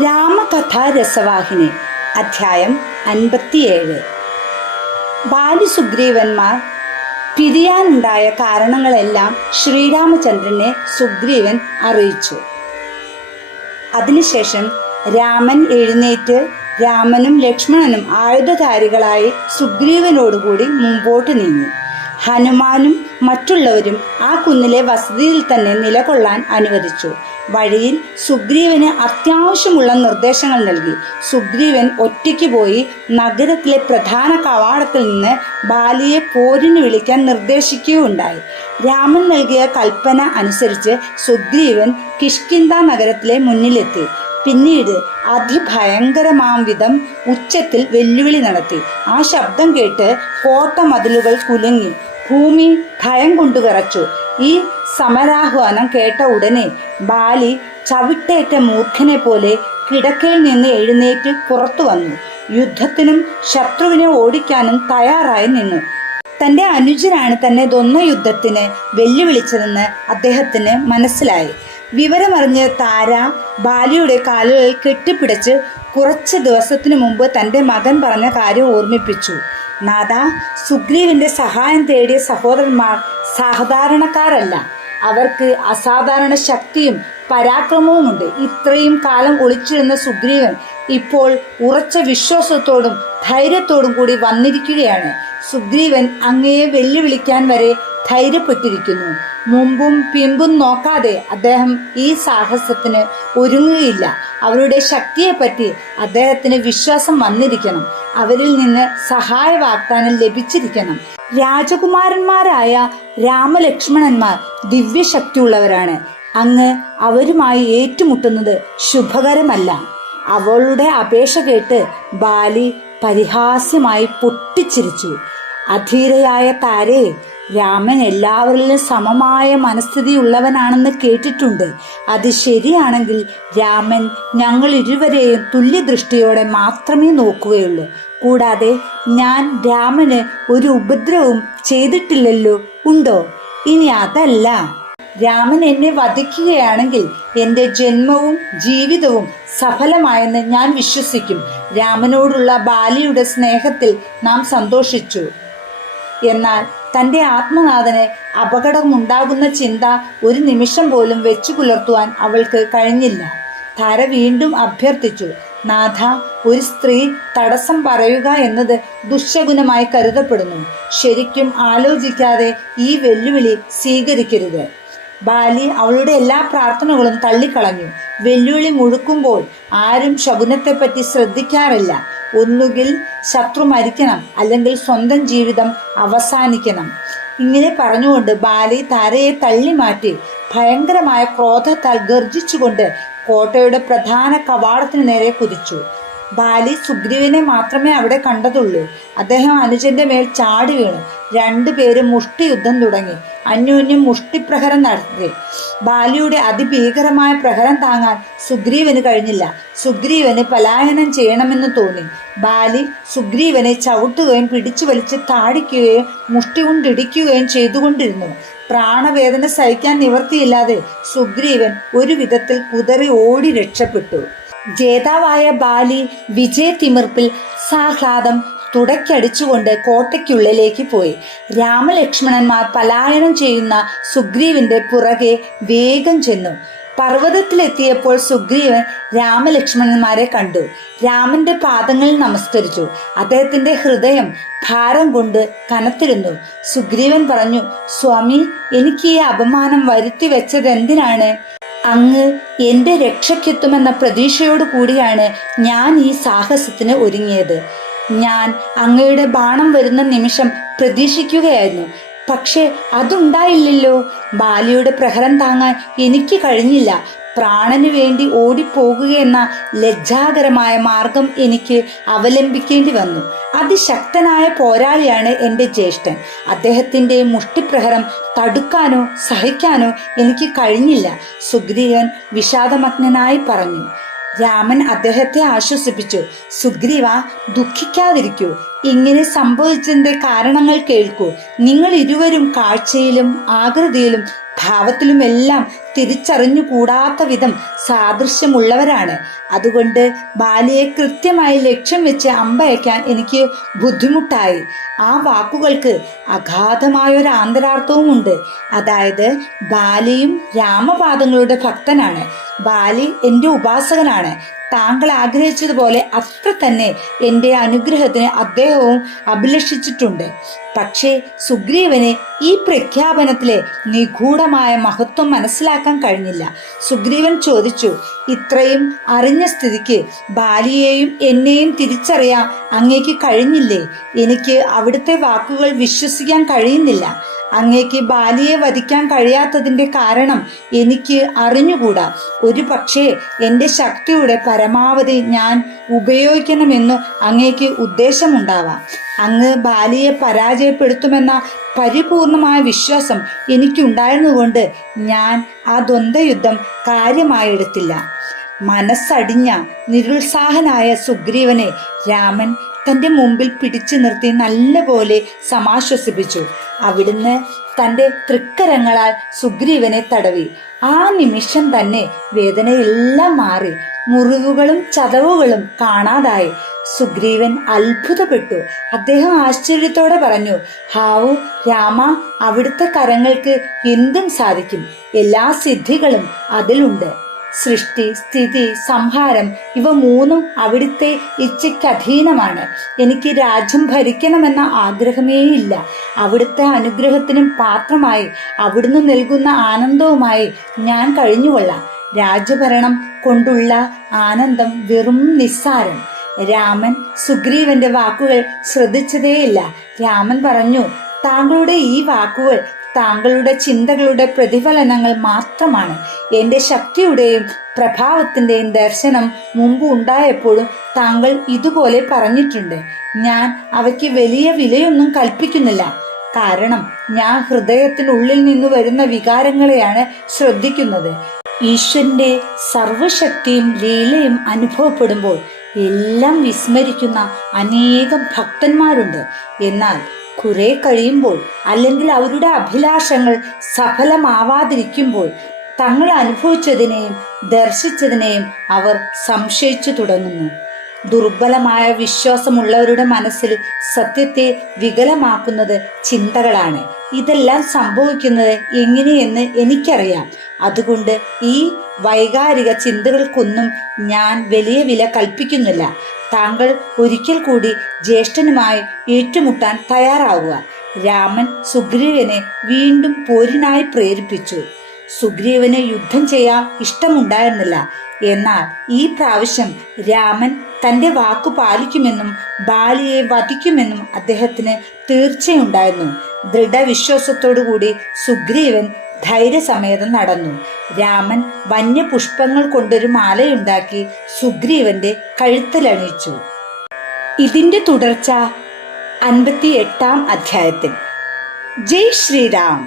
രാമകഥാ രസവാഹിനി അധ്യായം 57. ബാലി സുഗ്രീവന്മാർ പിരിയാനുണ്ടായ കാരണങ്ങളെല്ലാം ശ്രീരാമചന്ദ്രനെ സുഗ്രീവൻ അറിയിച്ചു. അതിനുശേഷം രാമൻ എഴുന്നേറ്റ് രാമനും ലക്ഷ്മണനും ആയുധധാരികളായി സുഗ്രീവനോടുകൂടി മുമ്പോട്ട് നീങ്ങി. ഹനുമാനും മറ്റുള്ളവരും ആ കുന്നിലെ വസതിയിൽ തന്നെ നിലകൊള്ളാൻ അനുവദിച്ചു. വഴിയിൽ സുഗ്രീവന് അത്യാവശ്യമുള്ള നിർദ്ദേശങ്ങൾ നൽകി. സുഗ്രീവൻ ഒറ്റയ്ക്ക് പോയി നഗരത്തിലെ പ്രധാന കവാടത്തിൽ നിന്ന് ബാലിയെ പോരിന് വിളിക്കാൻ നിർദ്ദേശിക്കുകയുണ്ടായി. രാമൻ നൽകിയ കൽപ്പന അനുസരിച്ച് സുഗ്രീവൻ കിഷ്കിന്ധ നഗരത്തിലെ മുന്നിലെത്തി. പിന്നീട് അതിഭയങ്കരമാം വിധം ഉച്ചത്തിൽ വെല്ലുവിളി നടത്തി. ആ ശബ്ദം കേട്ട് കോട്ട മതിലുകൾ കുലുങ്ങി. ഭൂമി ഭയം കൊണ്ട് വിറച്ചു. ഈ സമരാഹ്വാനം കേട്ട ഉടനെ ബാലി ചവിട്ടേറ്റ മൂർഖനെ പോലെ കിടക്കയിൽ നിന്ന് എഴുന്നേറ്റ് പുറത്തു വന്നു. യുദ്ധത്തിനും ശത്രുവിനെ ഓടിക്കാനും തയ്യാറായി നിന്നു. തൻ്റെ അനുജനാണ് തന്നെ യുദ്ധത്തിന് വെല്ലുവിളിച്ചതെന്ന് അദ്ദേഹത്തിന് മനസ്സിലായി. വിവരമറിഞ്ഞ് താര ബാലിയുടെ കാലുകളിൽ കെട്ടിപ്പിടിച്ച് കുറച്ച് ദിവസത്തിനു മുമ്പ് തൻ്റെ മകൻ പറഞ്ഞ കാര്യം ഓർമ്മിപ്പിച്ചു. നാഥ, സുഗ്രീവന്റെ സഹായം തേടിയ സഹോദരന്മാർ സാധാരണക്കാരല്ല. അവർക്ക് അസാധാരണ ശക്തിയും പരാക്രമവുമുണ്ട്. ഇത്രയും കാലം ഒളിച്ചിരുന്ന സുഗ്രീവൻ ഇപ്പോൾ ഉറച്ച വിശ്വാസത്തോടും ധൈര്യത്തോടും കൂടി വന്നിരിക്കുകയാണ്. സുഗ്രീവൻ അങ്ങയെ വെല്ലുവിളിക്കാൻ വരെ ധൈര്യപ്പെട്ടിരിക്കുന്നു. മുമ്പും പിമ്പും നോക്കാതെ അദ്ദേഹം ഈ സാഹസത്തിന് ഒരുങ്ങുകയില്ല. അവരുടെ ശക്തിയെപ്പറ്റി അദ്ദേഹത്തിന് വിശ്വാസം വന്നിരിക്കണം. അവരിൽ നിന്ന് സഹായ വാഗ്ദാനം ലഭിച്ചിരിക്കണം. രാജകുമാരന്മാരായ രാമലക്ഷ്മണന്മാർ ദിവ്യശക്തിയുള്ളവരാണ്. അങ്ങ് അവരുമായി ഏറ്റുമുട്ടുന്നത് ശുഭകരമല്ല. അവളുടെ അപേക്ഷ കേട്ട് ബാലി പരിഹാസ്യമായി പൊട്ടിച്ചിരിച്ചു. അധീരയായ താരേ, രാമൻ എല്ലാവരിലും സമമായ മനസ്ഥിതിയുള്ളവനാണെന്ന് കേട്ടിട്ടുണ്ട്. അത് ശരിയാണെങ്കിൽ രാമൻ ഞങ്ങൾ ഇരുവരെയും തുല്യദൃഷ്ടിയോടെ മാത്രമേ നോക്കുകയുള്ളൂ. കൂടാതെ ഞാൻ രാമന് ഒരു ഉപദ്രവവും ചെയ്തിട്ടില്ലല്ലോ, ഉണ്ടോ? ഇനി അതല്ല, രാമൻ എന്നെ വധിക്കുകയാണെങ്കിൽ എൻ്റെ ജന്മവും ജീവിതവും സഫലമായെന്ന് ഞാൻ വിശ്വസിക്കും. രാമനോടുള്ള ബാലിയുടെ സ്നേഹത്തിൽ നാം സന്തോഷിച്ചു. എന്നാൽ തൻ്റെ ആത്മനാഥന് അപകടമുണ്ടാകുന്ന ചിന്ത ഒരു നിമിഷം പോലും വെച്ചു പുലർത്തുവാൻ അവൾക്ക് കഴിഞ്ഞില്ല. താര വീണ്ടും അഭ്യർത്ഥിച്ചു, നാഥ, ഒരു സ്ത്രീ തടസ്സം പറയുക എന്നത് ദുശ്ശകുനമായി കരുതപ്പെടുന്നു. ശരിക്കും ആലോചിക്കാതെ ഈ വെല്ലുവിളി സ്വീകരിക്കരുത്. ബാലി അവളുടെ എല്ലാ പ്രാർത്ഥനകളും തള്ളിക്കളഞ്ഞു. വെല്ലുവിളി മുഴുക്കുമ്പോൾ ആരും ശകുനത്തെപ്പറ്റി ശ്രദ്ധിക്കാറില്ല. ഒന്നുകിൽ ശത്രു മരിക്കണം, അല്ലെങ്കിൽ സ്വന്തം ജീവിതം അവസാനിക്കണം. ഇങ്ങനെ പറഞ്ഞുകൊണ്ട് ബാലി താരയെ തള്ളി മാറ്റി ഭയങ്കരമായ ക്രോധത്താൽ ഗർജിച്ചുകൊണ്ട് കോട്ടയുടെ പ്രധാന കവാടത്തിന് നേരെ കുതിച്ചു. ബാലി സുഗ്രീവനെ മാത്രമേ അവിടെ കണ്ടതുള്ളൂ. അദ്ദേഹം അനുജന്റെ മേൽ ചാടി വീണു. രണ്ടുപേരും മുഷ്ടിയുദ്ധം തുടങ്ങി. അന്യോന്യം മുഷ്ടിപ്രഹരം നടത്തി. ബാലിയുടെ അതിഭീകരമായ പ്രഹരം താങ്ങാൻ സുഗ്രീവന് കഴിഞ്ഞില്ല. സുഗ്രീവന് പലായനം ചെയ്യണമെന്ന് തോന്നി. ബാലി സുഗ്രീവനെ ചവിട്ടുകയും പിടിച്ചു വലിച്ച് താടിക്കുകയും മുഷ്ടി കൊണ്ടിടിക്കുകയും ചെയ്തുകൊണ്ടിരുന്നു. പ്രാണവേദന സഹിക്കാൻ നിവർത്തിയില്ലാതെ സുഗ്രീവൻ ഒരു വിധത്തിൽ കുതറി ഓടി രക്ഷപ്പെട്ടു. ജേതാവായ ബാലി വിജയതിമിർപ്പിൽ സാഹ്ലാദം തുടക്കടിച്ചുകൊണ്ട് കോട്ടയ്ക്കുള്ളിലേക്ക് പോയി. രാമലക്ഷ്മണന്മാർ പലായനം ചെയ്യുന്ന സുഗ്രീവന്റെ പുറകെ വേഗം ചെന്നു. പർവ്വതത്തിലെത്തിയപ്പോൾ സുഗ്രീവൻ രാമലക്ഷ്മണന്മാരെ കണ്ടു. രാമന്റെ പാദങ്ങളിൽ നമസ്കരിച്ചു. അദ്ദേഹത്തിന്റെ ഹൃദയം ഭാരം കൊണ്ട് കനത്തിരുന്നു. സുഗ്രീവൻ പറഞ്ഞു, സ്വാമി, എനിക്ക് ഈ അപമാനം വരുത്തി വെച്ചതെന്തിനാണ്? അങ്ങ് എൻ്റെ രക്ഷയ്ക്കെത്തുമെന്ന പ്രതീക്ഷയോട് കൂടിയാണ് ഞാൻ ഈ സാഹസത്തിന് ഒരുങ്ങിയത്. ഞാൻ അങ്ങയുടെ ബാണം വരുന്ന നിമിഷം പ്രതീക്ഷിക്കുകയായിരുന്നു. പക്ഷെ അതുണ്ടായില്ലല്ലോ. ബാലിയുടെ പ്രഹരം താങ്ങാൻ എനിക്ക് കഴിഞ്ഞില്ല. പ്രാണനു വേണ്ടി ഓടിപ്പോകുകയെന്ന ലജ്ജാകരമായ മാർഗം എനിക്ക് അവലംബിക്കേണ്ടി വന്നു. അതിശക്തനായ പോരാളിയാണ് എൻ്റെ ജ്യേഷ്ഠൻ. അദ്ദേഹത്തിൻ്റെ മുഷ്ടിപ്രഹരം തടുക്കാനോ സഹിക്കാനോ എനിക്ക് കഴിഞ്ഞില്ല. സുഗ്രീവൻ വിഷാദമഗ്നനായി പറഞ്ഞു. രാമൻ അദ്ദേഹത്തെ ആശ്വസിപ്പിച്ചു. സുഗ്രീവ, ദുഃഖിക്കാതിരിക്കൂ. ഇങ്ങനെ സംഭവിച്ചതിന്റെ കാരണങ്ങൾ കേൾക്കൂ. നിങ്ങൾ ഇരുവരും കാഴ്ചയിലും ആകൃതിയിലും ഭാവത്തിലുമെല്ലാം തിരിച്ചറിഞ്ഞുകൂടാത്ത വിധം സാദൃശ്യമുള്ളവരാണ്. അതുകൊണ്ട് ബാലിയെ കൃത്യമായി ലക്ഷ്യം വെച്ച് അമ്പയക്കാൻ എനിക്ക് ബുദ്ധിമുട്ടായി. ആ വാക്കുകൾക്ക് അഗാധമായൊരു ആന്തരാർത്ഥവുമുണ്ട്. അതായത് ബാലിയും രാമപാദങ്ങളുടെ ഭക്തനാണ്. ബാലി എൻ്റെ ഉപാസകനാണ്. താങ്കൾ ആഗ്രഹിച്ചതുപോലെ അത്ര തന്നെ എൻ്റെ അനുഗ്രഹത്തിന് അദ്ദേഹവും അഭിലഷിച്ചിട്ടുണ്ട്. പക്ഷേ സുഗ്രീവനെ ഈ പ്രഖ്യാപനത്തിലെ നിഗൂഢമായ മഹത്വം മനസ്സിലാക്കാൻ കഴിഞ്ഞില്ല. സുഗ്രീവൻ ചോദിച്ചു, ഇത്രയും അറിഞ്ഞ സ്ഥിതിക്ക് ബാലിയെയും എന്നെയും തിരിച്ചറിയാൻ അങ്ങേക്ക് കഴിഞ്ഞില്ലേ? എനിക്ക് അവിടുത്തെ വാക്കുകൾ വിശ്വസിക്കാൻ കഴിയുന്നില്ല. അങ്ങേക്ക് ബാലിയെ വധിക്കാൻ കഴിയാത്തതിൻ്റെ കാരണം എനിക്ക് അറിഞ്ഞുകൂടാ. ഒരു പക്ഷേ എൻ്റെ ശക്തിയുടെ പരമാവധി ഞാൻ ഉപയോഗിക്കണമെന്നു അങ്ങേക്ക് ഉദ്ദേശമുണ്ടാവാം. അങ്ങ് ബാലിയെ പരാജയപ്പെടുത്തുമെന്ന പരിപൂർണമായ വിശ്വാസം എനിക്കുണ്ടായിരുന്നുകൊണ്ട് ഞാൻ ആ ദ്വന്ദ്വയുദ്ധം കാര്യമായെടുത്തില്ല. മനസ്സടിഞ്ഞ നിരുത്സാഹനായ സുഗ്രീവനെ രാമൻ തൻ്റെ മുമ്പിൽ പിടിച്ചു നിർത്തി നല്ലപോലെ സമാശ്വസിപ്പിച്ചു. അവിടുന്ന് തൻ്റെ തൃക്കരങ്ങളാൽ സുഗ്രീവനെ തടവി. ആ നിമിഷം തന്നെ വേദനയെല്ലാം മാറി. മുറിവുകളും ചതവുകളും കാണാതായി. സുഗ്രീവൻ അത്ഭുതപ്പെട്ടു. അദ്ദേഹം ആശ്ചര്യത്തോടെ പറഞ്ഞു, ഹാവു രാമ, അവിടുത്തെ കരങ്ങൾക്ക് എന്തും സാധിക്കും. എല്ലാ സിദ്ധികളും അതിലുണ്ട്. സൃഷ്ടി, സ്ഥിതി, സംഹാരം ഇവ മൂന്നും അവിടുത്തെ ഇച്ഛയ്ക്കധീനമാണ്. എനിക്ക് രാജ്യം ഭരിക്കണമെന്ന ആഗ്രഹമേയില്ല. അവിടുത്തെ അനുഗ്രഹത്തിനും പാത്രമായി അവിടുന്ന് നൽകുന്ന ആനന്ദവുമായി ഞാൻ കഴിഞ്ഞുകൊള്ളാം. രാജ്യഭരണം കൊണ്ടുള്ള ആനന്ദം വെറും നിസ്സാരം. രാമൻ സുഗ്രീവന്റെ വാക്കുകൾ ശ്രദ്ധിച്ചതേയില്ല. രാമൻ പറഞ്ഞു, താങ്കളുടെ ഈ വാക്കുകൾ താങ്കളുടെ ചിന്തകളുടെ പ്രതിഫലനങ്ങൾ മാത്രമാണ്. എൻ്റെ ശക്തിയുടെയും പ്രഭാവത്തിൻ്റെയും ദർശനം മുമ്പ് ഉണ്ടായപ്പോഴും താങ്കൾ ഇതുപോലെ പറഞ്ഞിട്ടുണ്ട്. ഞാൻ അവയ്ക്ക് വലിയ വിലയൊന്നും കൽപ്പിക്കുന്നില്ല. കാരണം ഞാൻ ഹൃദയത്തിനുള്ളിൽ നിന്ന് വരുന്ന വികാരങ്ങളെയാണ് ശ്രദ്ധിക്കുന്നത്. ഈശ്വരന്റെ സർവശക്തിയും ലീലയും അനുഭവപ്പെടുമ്പോൾ എല്ലാം വിസ്മരിക്കുന്ന അനേകം ഭക്തന്മാരുണ്ട്. എന്നാൽ കുറെ കഴിയുമ്പോൾ, അല്ലെങ്കിൽ അവരുടെ അഭിലാഷങ്ങൾ സഫലമാവാതിരിക്കുമ്പോൾ തങ്ങൾ അനുഭവിച്ചതിനെയും ദർശിച്ചതിനെയും അവർ സംശയിച്ചു തുടങ്ങുന്നു. ദുർബലമായ വിശ്വാസമുള്ളവരുടെ മനസ്സിൽ സത്യത്തെ വികലമാക്കുന്നത് ചിന്തകളാണ്. ഇതെല്ലാം സംഭവിക്കുന്നത് എങ്ങനെയെന്ന് എനിക്കറിയാം. അതുകൊണ്ട് ഈ വൈകാരിക ചിന്തകൾക്കൊന്നും ഞാൻ വലിയ വില കൽപ്പിക്കുന്നില്ല. താങ്കൾ ഒരിക്കൽ കൂടി ജ്യേഷ്ഠനുമായി ഏറ്റുമുട്ടാൻ തയ്യാറാവുക. രാമൻ സുഗ്രീവനെ വീണ്ടും പോരിനായി പ്രേരിപ്പിച്ചു. സുഗ്രീവന് യുദ്ധം ചെയ്യാൻ ഇഷ്ടമുണ്ടായിരുന്നില്ല. എന്നാൽ ഈ പ്രാവശ്യം രാമൻ തൻ്റെ വാക്കു പാലിക്കുമെന്നും ബാലിയെ വധിക്കുമെന്നും അദ്ദേഹത്തിന് തീർച്ചയുണ്ടായിരുന്നു. ദൃഢവിശ്വാസത്തോടുകൂടി സുഗ്രീവൻ ധൈര്യസമേതം നടന്നു. രാമൻ വന്യപുഷ്പങ്ങൾ കൊണ്ടൊരു മാലയുണ്ടാക്കി സുഗ്രീവന്റെ കഴുത്തിലണിയിച്ചു. ഇതിന്റെ തുടർച്ച 58-ാം അധ്യായത്തിൽ. ജയ് ശ്രീരാം.